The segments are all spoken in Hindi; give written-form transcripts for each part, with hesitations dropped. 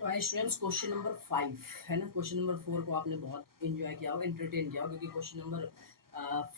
तो आई स्टूडेंट्स क्वेश्चन नंबर 5 है ना। क्वेश्चन नंबर 4 को आपने बहुत एंजॉय किया होगा, एंटरटेन किया होगा, क्योंकि क्वेश्चन नंबर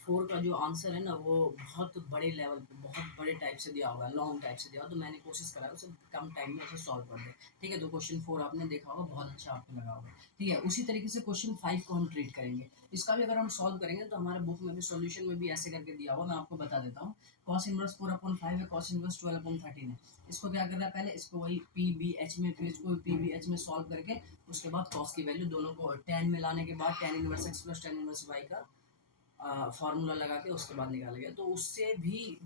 4 का जो आंसर है ना वो बहुत बड़े लेवल पे, बहुत बड़े टाइप से दिया होगा, लॉन्ग टाइप से दिया होगा। तो मैंने कोशिश करा उसे कम टाइम में ऐसे सॉल्व कर दे। ठीक है, तो क्वेश्चन 4 आपने देखा होगा, बहुत अच्छा आपको लगा होगा। ठीक है, उसी तरीके से क्वेश्चन 5 को हम ट्रीट करेंगे। इसका भी अगर हम सॉल्व करेंगे तो हमारे बुक में भी सॉल्यूशन में भी ऐसे करके दिया हुआ, मैं आपको बता देता हूँ। cos इनवर्स 4/5 है, cos इनवर्स 12/13 है। इसको क्या करना है, पहले इसको वही पी बी एच में, फिर इसको पी बी एच में सॉल्व करके उसके बाद cos की वैल्यू दोनों को tan में लाने के बाद tan inverse x plus tan inverse y का फार्मूला लगा के उसके बाद निकाला गया। तो उससे भी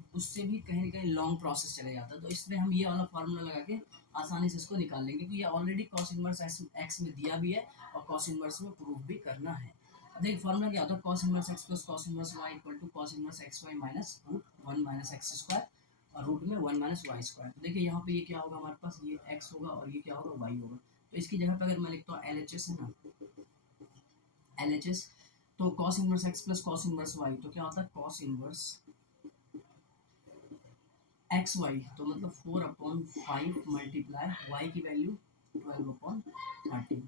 कहीं ना कहीं लॉन्ग प्रोसेस चले जाता है। तो इसमें हम ये वाला फार्मूला लगा के आसानी से इसको निकाल लेंगे, क्योंकि ये ऑलरेडी cos इनवर्स x में दिया भी है और cos इनवर्स में प्रूफ भी करना है। अब देखिए फार्मूला क्या होता है, cos inverse x plus cos inverse y equal to cos inverse xy minus root 1 minus x square और रूट में 1 माइनस वाई स्क्वायर। तो देखिए यहाँ पे ये क्या होगा, हमारे पास ये x होगा और ये क्या होगा, y होगा। तो इसकी जगह पे अगर मैं लिखता हूँ LHS है ना, LHS, तो cos inverse x plus cos inverse y, तो क्या होता है cos इनवर्स एक्स वाई, तो मतलब 4/5 मल्टीप्लाई y की वैल्यू 12/13।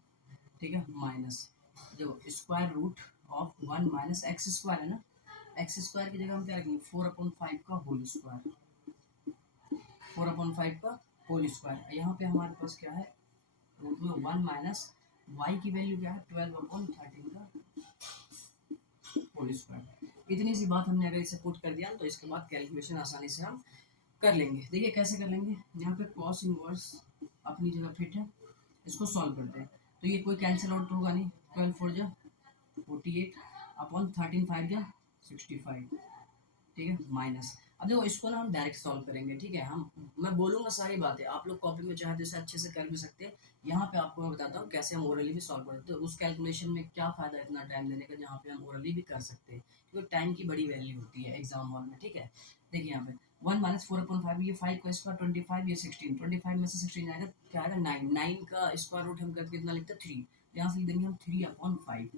ठीक है, माइनस जो square root of 1 minus x square है ना, एक्स स्क्वायर की जगह हम क्या रखेंगे, 4/5 का होल स्क्वायर, 4/5 का होल स्क्वायर। यहाँ पे हमारे पास क्या है, रूट में 1 माइनस वाई की वैल्यू क्या है, 12/13 का होल स्क्वायर। इतनी सी बात हमने अगर इसे पुट कर दिया तो इसके बाद कैलकुलेशन आसानी से हम कर लेंगे। देखिए कैसे कर लेंगे, यहाँ पे cos इनवर्स अपनी जगह फिट है, इसको सॉल्व करते हैं। तो ये कोई कैंसिल आउट होगा नहीं, 12 4 जा 48 अपॉन 13 5 जा 65। ठीक है, माइनस। अब देखो इसको ना हम डायरेक्ट सॉल्व करेंगे। ठीक है, हम मैं बोलूंगा सारी बातें, आप लोग कॉपी में चाहे तो इसे अच्छे से कर भी सकते हैं। यहाँ पे आपको मैं बताता हूँ कैसे हम ओरली भी सॉल्व करते हैं। तो उस कैलकुलेशन में क्या फायदा इतना टाइम लेने का, जहाँ पे हम ओरली भी कर सकते हैं, क्योंकि टाइम की बड़ी वैल्यू होती है एग्जाम हॉल में। ठीक है, देखिए यहाँ पे 1 माइनस 4/5, ये 5 का स्क्वायर 25, ये 16, 25 में से 16 आएगा क्या आएगा 9, 9 का स्क्वायर रूट हम करके कितना लिखते हैं 3, यहाँ से लिख देंगे हम 3/5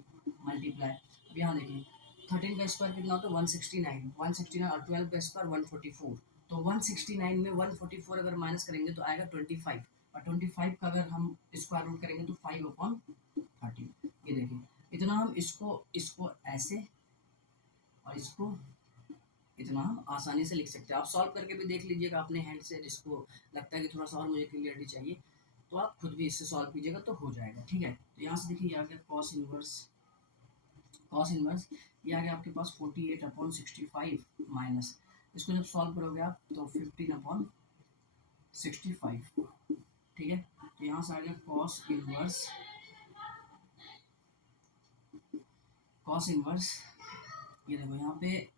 मल्टीप्लाई। अब यहाँ देखिए 13 का स्क्वायर कितना होता है 169, 169 और 12 का स्क्वायर 144। तो 169 में 144 अगर माइनस करेंगे तो आएगा 25, और 25 का अगर हम स्क्वायर रूट करेंगे तो 5/13। ये देखिए इतना हम इसको इसको ऐसे और इसको इतना हम आसानी से लिख सकते हैं। आप सॉल्व करके भी देख लीजिएगा अपने हैंड से, जिसको लगता है कि थोड़ा सा और मुझे क्लियरिटी चाहिए तो आप खुद भी इससे सॉल्व कीजिएगा तो हो जाएगा। ठीक है, तो यहाँ से देखिए आ गया कॉस इनवर्स, ये आ गया आपके पास 48/65 माइनस, इसको जब सॉल्व करोगे आप तो 15/65। ठीक है, तो यहाँ से आ गया कॉस इनवर्स, ये देखो यहाँ पे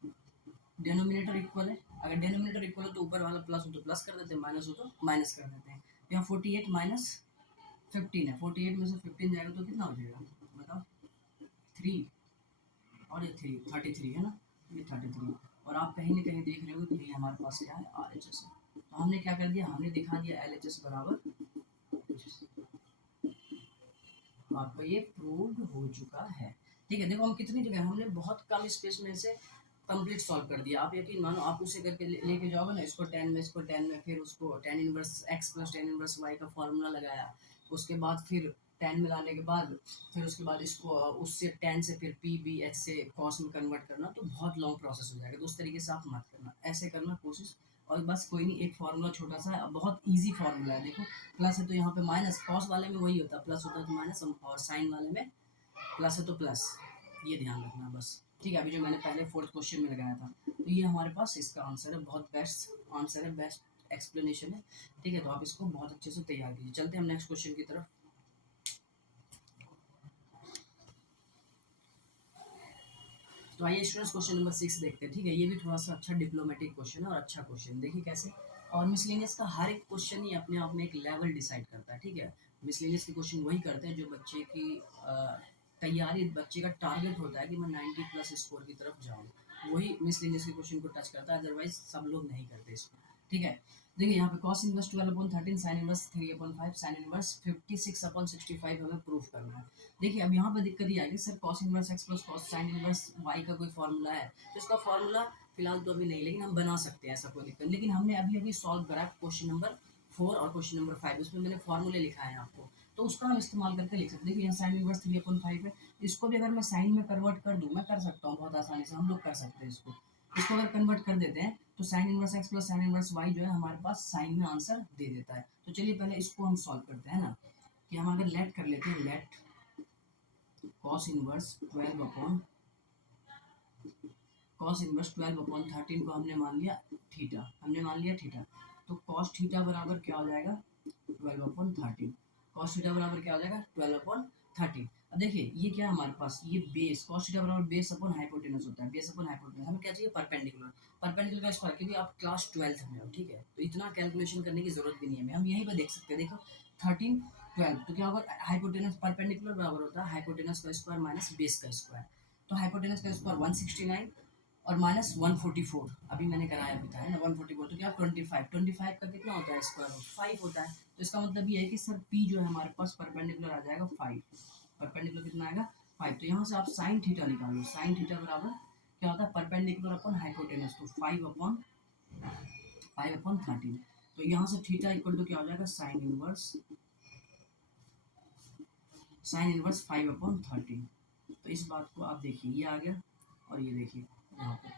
डिनोमिनेटर इक्वल है, अगर डिनोमिनेटर इक्वल हो तो ऊपर वाला प्लस हो तो प्लस कर देते हैं, माइनस हो तो माइनस कर देते हैं। यहाँ 48 माइनस 15 है, 48 में से 15 जाएगा तो कितना हो जाएगा बताओ, 3, और ये 33 है ना, ये 33। और आप कहीं ना कहीं देख रहे हो कि ये हमारे पास क्या है, RHS है। तो हमने क्या कर दिया, हमने दिखा दिया LHS बराबर RHS। तो आपका ये प्रूव्ड हो चुका है। ठीक है, देखो हम कितनी जगह, हमने बहुत कम स्पेस में से कंप्लीट सॉल्व कर दिया। आप यकीन मानो आप उसे करके लेके जाओगे ना, इसको 10 में, इसको 10 में, फिर उसको tan inverse x plus tan inverse y का फॉर्मूला लगाया, उसके बाद फिर 10 में लाने के बाद फिर उसके बाद इसको उससे 10 से फिर पी बी एच से कॉस में कन्वर्ट करना, तो बहुत लॉन्ग प्रोसेस हो जाएगा। तो उस तरीके से आप मत करना, ऐसे करना कोशिश। और बस कोई नहीं, एक फार्मूला छोटा सा है, बहुत इजी फार्मूला है। देखो प्लस है तो यहाँ पे माइनस, कॉस वाले में वही होता है, प्लस होता है तो माइनस, और साइन वाले में प्लस है तो प्लस, ये ध्यान रखना बस। ठीक है, अभी जो मैंने पहले 4th क्वेश्चन में लगाया था, तो ये हमारे पास इसका आंसर है, बहुत बेस्ट आंसर है, बेस्ट एक्सप्लेनेशन है। ठीक है, तो आप इसको बहुत अच्छे से तैयार कीजिए। चलते हैं हम नेक्स्ट क्वेश्चन की तरफ। तो आइए स्टूडेंट्स क्वेश्चन नंबर 6 देखते हैं। ठीक है, ये भी थोड़ा सा अच्छा डिप्लोमेटिक क्वेश्चन है और अच्छा क्वेश्चन, देखिए कैसे। और मिसलेनियस का हर एक क्वेश्चन ही अपने आप में एक लेवल डिसाइड करता है। ठीक है, मिसलेनियस के क्वेश्चन वही करते हैं जो बच्चे की तैयारी, बच्चे का टारगेट होता है कि मैं 90 प्लस स्कोर की तरफ जाऊँ, वही मिसलेनियस के क्वेश्चन को टच करता है, अदरवाइज सब लोग नहीं करते इसको। ठीक है, देखिए यहाँ पे cos inverse 12/13, sin inverse 3/5, sin inverse 56/65 हमें प्रूफ करना है। देखिए अब यहाँ पे दिक्कत ये आएगी, sir cos inverse x plus cos sin inverse y का कोई फॉर्मूला है, तो इसका फॉर्मूला फिलहाल तो अभी नहीं, लेकिन हम बना सकते हैं, ऐसा कोई दिक्कत। लेकिन हमने अभी अभी सॉल्व करा क्वेश्चन नंबर 4 और क्वेश्चन नंबर 5, उसमें मैंने फॉर्मूले लिखा है आपको। तो उसका हम इस्तेमाल करके लिख सकते हैं। देखिए यहाँ साइन इनवर्स 3/5 है, इसको भी अगर मैं साइन में कन्वर्ट कर दूँ, मैं कर सकता हूँ बहुत आसानी से, हम लोग कर सकते हैं इसको अगर कन्वर्ट कर देते हैं तो sine inverse x plus sine inverse y जो है हमारे पास साइन में आंसर दे देता है। तो चलिए पहले इसको हम सॉल्व करते हैं ना, कि हम अगर लेट कर लेते हैं, लेट cos इनवर्स 12/13 को हमने मान लिया थीटा, तो cos थीटा बराबर क्या हो जाएगा 12/13, cos थीटा बराबर क्या हो जाएगा 12/13। अब देखिए ये क्या है हमारे पास, ये बेस cos थीटा बराबर बेस अपॉन हाइपोटेनस होता है, बेस अपॉन हाइपोटेनस हमें क्या चाहिए परपेंडिकुलर का स्क्वायर, क्योंकि आप क्लास 12th में हो, ठीक है, तो इतना कैलकुलेशन करने की जरूरत भी नहीं है, हम यहीं पर देख सकते हैं। देखो 13 12 तो क्या होगा, हाइपोटेनस परपेंडिकुलर बराबर होता है हाइपोटेनस का स्क्वायर माइनस बेस का स्क्वायर, तो हाइपोटेनस का स्क्वायर 169 और माइनस 144 अभी मैंने कराया भी था है ना 144, तो क्या 25 का कितना होता है स्क्वायर रूट 5 होता है। तो इसका मतलब ये है कि सर पी जो है हमारे पास परपेंडिकुलर आ जाएगा 5, परपेंडिकुलर कितना आएगा 5। तो यहाँ से आप साइन थीटा निकालो, साइन थीटा बराबर क्या होता है परपेंडिकुलर अपन हाइपोटेनस, तो 5/13। तो यहाँ से थीटा इक्वल टू क्या हो जाएगा साइन इनवर्स 5/13। तो इस बात को आप देखिए, ये आ गया और ये देखिए यहाँ पे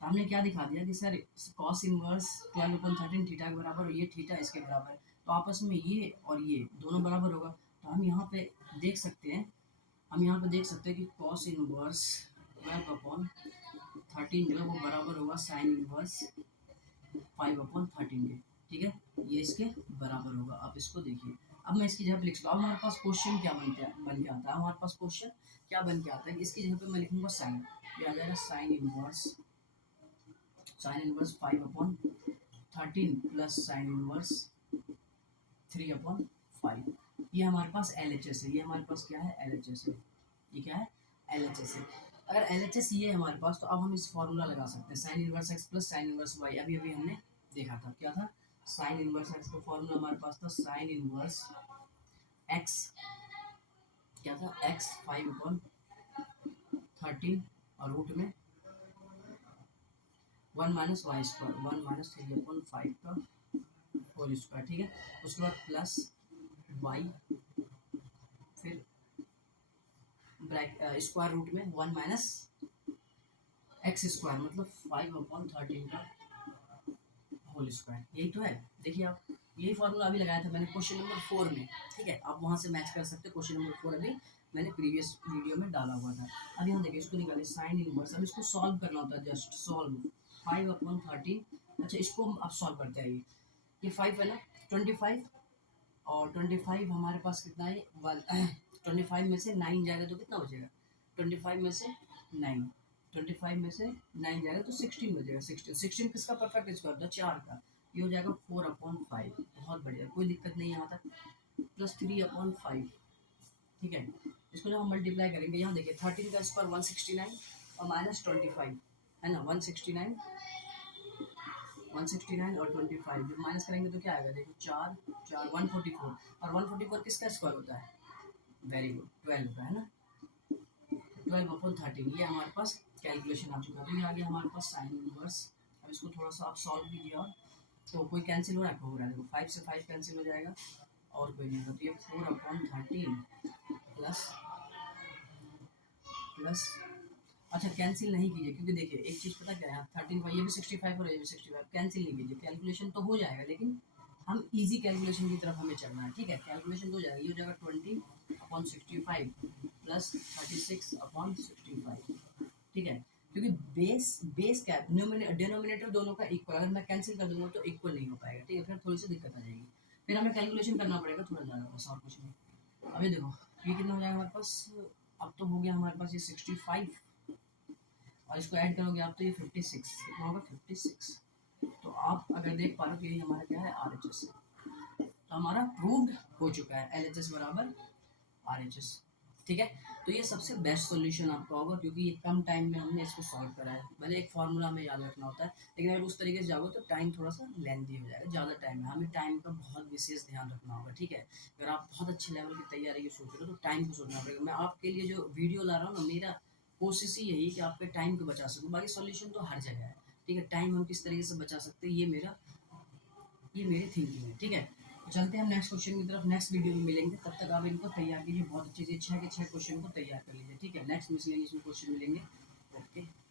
तो हमने क्या दिखा दिया कि सर cos इनवर्स 12/13 थीटा के बराबर और ये थीटा इसके बराबर है, तो आपस में ये और ये दोनों बराबर होगा। तो हम यहाँ पे देख सकते हैं कि cos इनवर्स 12/13 जो है वो बराबर होगा साइन इनवर्स 5/13 के, ठीक है, ये इसके बराबर होगा। आप इसको देखिए, अब मैं इसकी जगह पे लिख सकता हूँ। अब हमारे पास क्वेश्चन क्या बन के आता है, हमारे पास क्वेश्चन क्या बन के आता है कि इसकी जगह पे मैं लिखूंगा साइन, ये आ जाएगा sine inverse 5/13 plus sine inverse 3/5। ये हमारे पास LHS है, ये हमारे पास क्या है LHS है, ये क्या है LHS है। अगर LHS ये है हमारे पास, तो अब हम इस फॉर्मूला लगा सकते हैं sine inverse x plus sine inverse y, अभी अभी हमने देखा था क्या था, साइन इनवर्स x का फॉर्मूला हमारे पास था साइन इनवर्स x, क्या था x 5/13 और रूट में 1 माइनस वाई स्क्वायर 1 माइनस 3/5 का होल स्क्वायर, ठीक है, उसके बाद प्लस वाई, फिर स्क्वायर रूट में 1 माइनस एक्स स्क्वायर मतलब 5/13 का होल स्क्वायर, यही तो है। देखिए आप यही फॉर्मूला अभी लगाया था मैंने क्वेश्चन नंबर 4 में, ठीक है, आप वहाँ से मैच कर सकते हो, क्वेश्चन नंबर 4 अभी मैंने प्रीवियस वीडियो में डाला हुआ था। अब यहाँ देखिए इसको निकालिए साइन इनवर्स, अब इसको सॉल्व करना होता है, जस्ट सॉल्व 5/13। अच्छा इसको आप सॉल्व करते आइए, ये 5 है ना 25 और 25 हमारे पास कितना है 25 में से 9 जाएगा तो कितना बचेगा 25 में से 9 जाएगा तो 16 बचेगा, 16 किसका परफेक्ट स्क्वायर था 4 का, ये हो जाएगा 4/5, बहुत बढ़िया, कोई दिक्कत नहीं है यहाँ तक, प्लस 3/5, ठीक है। इसको जब हम मल्टीप्लाई करेंगे, यहाँ देखिए 13 का स्क्वायर 169 और माइनस 25 है ना 169 और 25 जब माइनस करेंगे तो क्या आएगा, देखो 4 4 144 और 144 किसका स्क्वायर होता है, वेरी गुड 12 का है ना 12/13, ये हमारे पास कैलकुलेशन आ चुका है। तो ये आ गया हमारे पास साइन इनवर्स। अब इसको थोड़ा सा आप सॉल्व कीजिए, और तो कोई कैंसिल हो रहा है, हो रहा है, देखो 5 से 5 कैंसिल हो जाएगा और कोई नहीं होगा, तो ये 4/13 प्लस प्लस अच्छा कैंसिल नहीं कीजिए, क्योंकि देखिए एक चीज़ पता क्या है 13 ये भी 65 और ये भी 65, कैंसिल नहीं कीजिए, कैलकुलेशन तो हो जाएगा लेकिन हम इजी कैलकुलेशन की तरफ हमें चलना है, ठीक है, कैलकुलेशन तो हो जाएगा, ये हो जाएगा 20/65 प्लस 36/65, ठीक है, क्योंकि बेस क्या है डिनोमिनेटर दोनों का इक्वल, अगर मैं कैंसिल कर दूंगा तो इक्वल नहीं हो पाएगा, ठीक है, फिर थोड़ी सी दिक्कत आ जाएगी, फिर हमें कैलकुलेशन करना पड़ेगा थोड़ा ज़्यादा, बस और कुछ नहीं। अभी देखो ये कितना हो जाएगा हमारे पास, अब तो हो गया हमारे पास ये 65 और इसको ऐड करोगे आप तो ये 56 कितना होगा 56। तो आप अगर देख पा रहे हो कि ये हमारा क्या है RHS है, तो हमारा प्रूव्ड हो चुका है LHS बराबर RHS, ठीक है। तो ये सबसे बेस्ट सॉल्यूशन आपका होगा, क्योंकि ये कम टाइम में हमने इसको सॉल्व करा है, भले एक फार्मूला हमें याद रखना होता है लेकिन अगर उस तरीके से जाओगे तो टाइम थोड़ा सा लेंथी हो जाएगा, ज़्यादा टाइम है, हमें टाइम का बहुत विशेष ध्यान रखना होगा, ठीक है। अगर आप बहुत अच्छे लेवल की तैयारी की सोच रहे हो तो टाइम को सोचना पड़ेगा। मैं आपके लिए जो वीडियो ला रहा हूँ ना, मेरा कोशिश ही यही कि आपके टाइम को बचा सकूँ, बाकी सॉल्यूशन तो हर जगह है, ठीक है, टाइम हम किस तरीके से बचा सकते हैं ये मेरी थिंकिंग है, ठीक है। चलते हैं हम नेक्स्ट क्वेश्चन की तरफ, नेक्स्ट वीडियो में मिलेंगे। तब तक आप इनको तैयार कीजिए बहुत अच्छे से, 6 के 6 क्वेश्चन को तैयार कर लीजिए, ठीक है। नेक्स्ट मिसलेनियस में क्वेश्चन मिलेंगे। ओके।